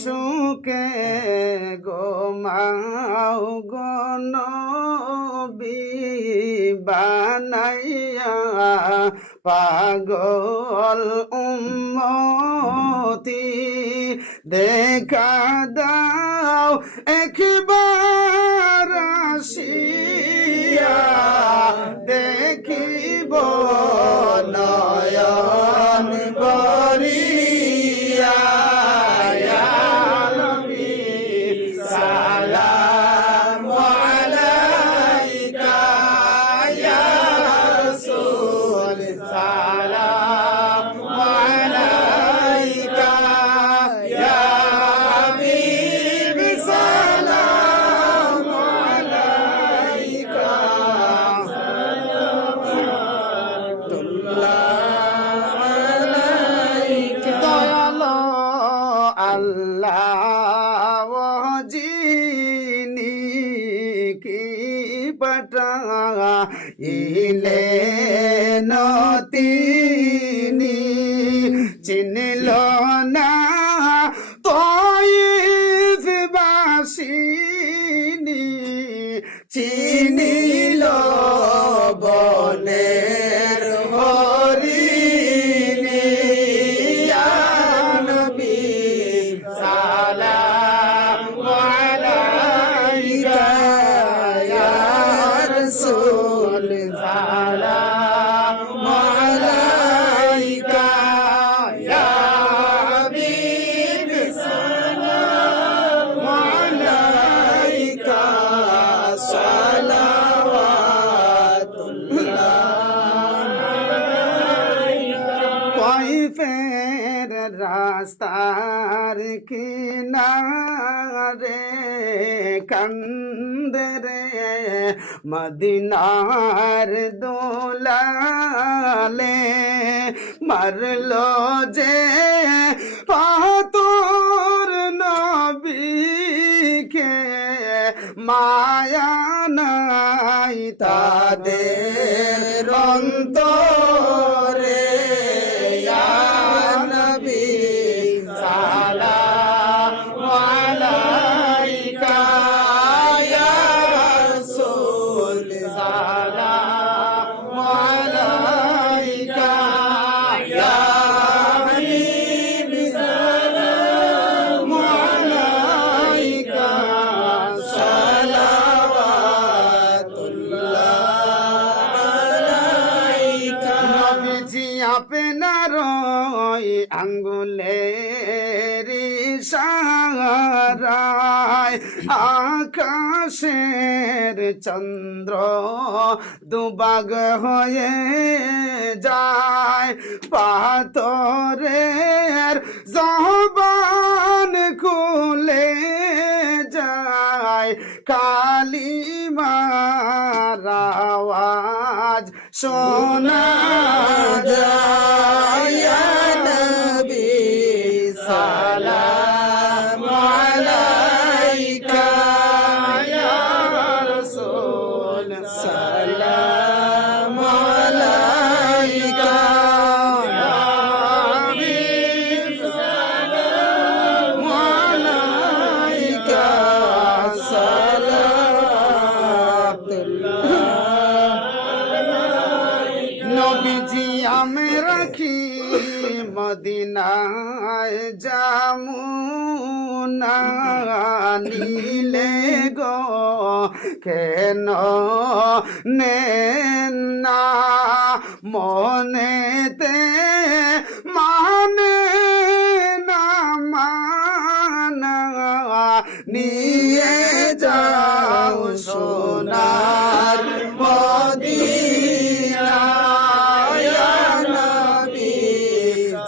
সুখে গোমাও গো নবী বানাইয়া পাগল উম্মতি দেখা দাও একবার আসিয়া দেখিব নয়ন ভরিয়া ইয়া নবী সালাম আলাইকা ইয়া রাসূল সালাম আলাইকা ইয়া হাবিব সালাম আলাইকা আল্লাহ যিনি কি পাঠাইলে তিনি চিনল না তয়িফবাসিনী চিনিল বনের হরিণী ইয়া নবী সালাম আলাইকা ইয়া রাসূল সালাম আলাইকা ইয়া হাবিব সালাম আলাইকা কয়ফের রাস্তার কিনারে কান্দরে মদিনার দোলালে মারলো যে পাথর নবীকে মায়া নাই তাদের অন্তরে ইয়া নবী সালাম আলাইকা ইয়া রাসূল সালাম আলাইকা ইয়া হাবিব সালাম আলাইকা আপনার আঙ্গুলের ইশারায় আকাশের চন্দ্র দুবাগ হয়ে যায় পাথরের জবান খুলে যায় কালিমার আওয়াজ শোনা যায় ইয়া নবী সালাম আলাইকা ইয়া রাসূল সালাম আলাইকা ইয়া হাবিব সালাম আলাইকা নবীজি আমি রাখি মদিনায় জামুনা নীলে গো কেন নেনা মনেতে মানে না মানা নিয়ে যাও সোনার মদিনা ইয়া নবী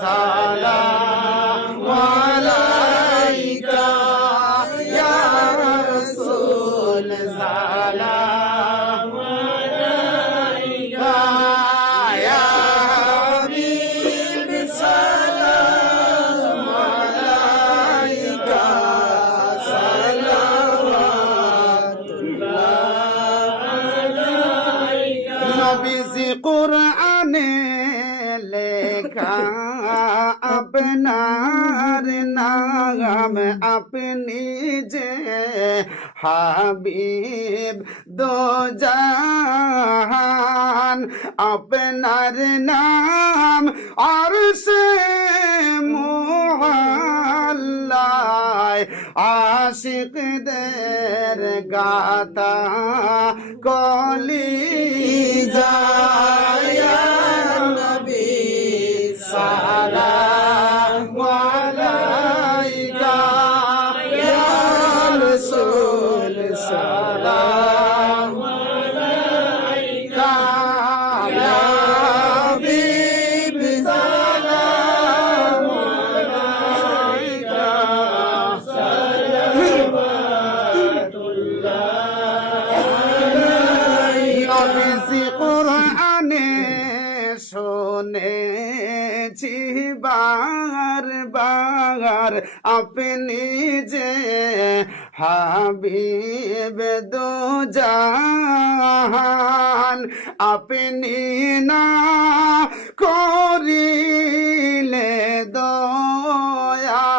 সালাম আলাইকা ইয়া রাসূল সালাম আলাইকা ইয়া হাবিব সালাম আলাইকা সালাম নাম আপনি যে হাবিব দো জাহান আপনার নাম আরশে মুআল্লায় আশিকদের গাতা কলিজায় ইয়া নবী সালামু আলাইকা ইয়া রাসূল সালামু আলাইকা ইয়া হাবিব সালামু আলাইকা নবী কোরআনে শুনেছি বার বার আপনি যে হাবিব দো জাহান আপনি না করিলে দয়া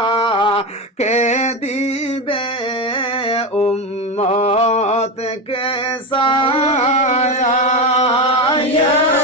কে দিবে উম্মত কে সায়া ইয়া